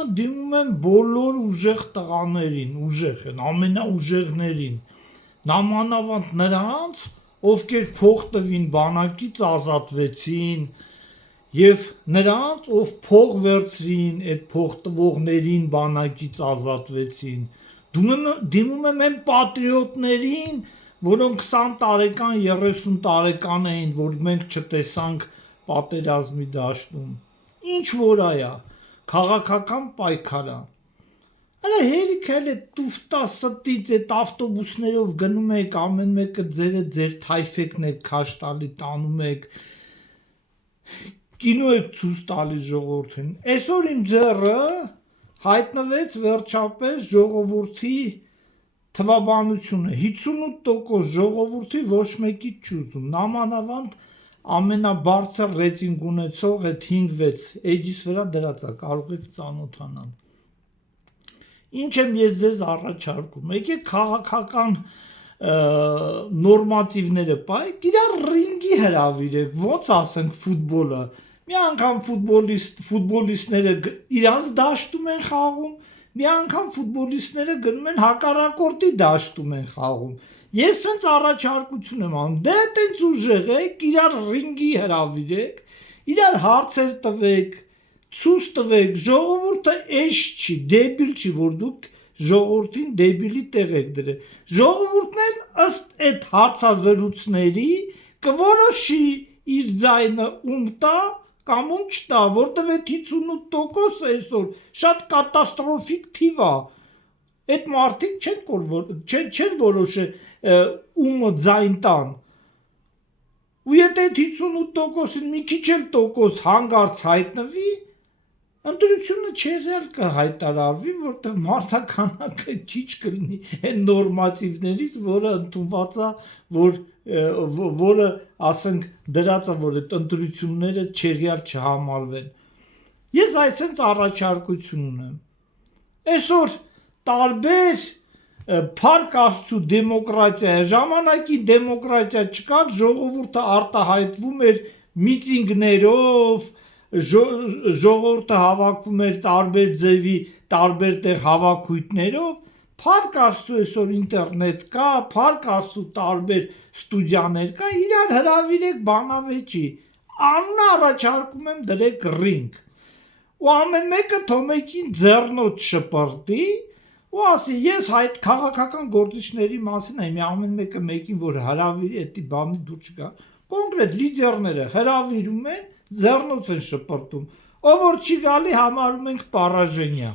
Հիմա դիմում եմ բոլոր ուժեղ տղաներին, ուժեղ են, ամենաուժեղներին, նամանավանդ նրանց, ովքեր փող տվին բանակից ազատվեցին, եւ նրանց, ով փող վերցրին, այդ փող տվողներին բանակից ազատվեցին, դիմում եմ այն պատրիոտներին, որոնք 20 տարեկան, 30 տարեկան էին, որ մենք չտեսանք պատերազմի դաշտում, ինչ որ այա, քաղաքական պայքարա, Արա հերիք էլ է տուֆտա ստից այդ ավտոբուսներով գնում եք, ամեն մեկը ձեր թայֆեկն եք քաշ տալի տանում եք, կինո եք ցույց տալի ժողովրդին, այսօր իմ ձեռը հայտնվեց վերջապես ժողովրդի թվաբանությունը, 58% ժողովրդի ոչ մեկից չուզում, նամանավանդ ամենաբարձր ռեյտինգ ունեցող այդ 5-6 էջիս վրա դրած է, կարող եք ծանոթանալ։ Ինչ եմ ես ձեզ առաջարկում, եկեք քաղաքական նորմատիվները պայեք, իրար ռինգի հրավիրեք, ոնց ասենք ֆուտբոլը, մի անգամ ֆուտբոլիստները իրանց դաշտում են խաղում, մի անգամ ֆուտբոլիստները գնում են հակառակորդի դաշտում են խաղում, ես սենց առաջարկություն եմ անում, դե տենց ուժեղ եք, իրար ռինգի հրավիրեք, իրար հարցեր տվեք, ցույց տվեք, ժողովուրդը էշ չի, դեբիլ չի, որ դուք ժողովրդին դեբիլի տեղ եք դրել, ժողովուրդն էլ ըստ այդ հարցազրույցների կորոշի իր ձայնը ում տա կամ ում չտա, որտեվ այդ 58% այսօր շատ կատաստրոֆիկ թիվ է, այդ մարդիկ չեն որոշել ումը ձայն տան, ու եթե այդ 58%-ին մի քիչ էլ տոկոս հանգարց հայտնվի, ընտրությունը չեղյալ կհայտարարվի, որտեղ մարդաքանակը քիչ կլինի այն նորմատիվներից, որը ընդունված է, որը ասենք դրած է, որ այդ ընտրությունները չեղյալ չհամարվեն։ Ես այսպես առաջարկություն ունեմ։ Այսօր տարբեր Փառք Աստծո դեմոկրատիա է, ժամանակի դեմոկրատիա չկար, ժողովուրդը արտահայտվում էր միտինգներով, ժողովուրդը հավաքվում էր տարբեր ձևի, տարբեր տեղ հավաքույթներով, Փառք Աստծո այսօր ինտերնետ կա, Փառք Աստծո տարբեր ստուդիաներ կա, իրար հրավիրեք բանավեճի, անունը առաջարկում եմ դրեք ռինգ, ու ամեն մեկը թողնեկին ձեռնոց շպրտի, ու ասի ես այդ քաղաքական գործիչների մասին եմ, ամեն մեկը մեկին որ հրավիրի, էդի բանի դուր չկա, կոնկրետ լիդերները հրավիրում են, ձեռնոց են շպրտում, ով որ չի գալի համարում ենք պարաժենյա։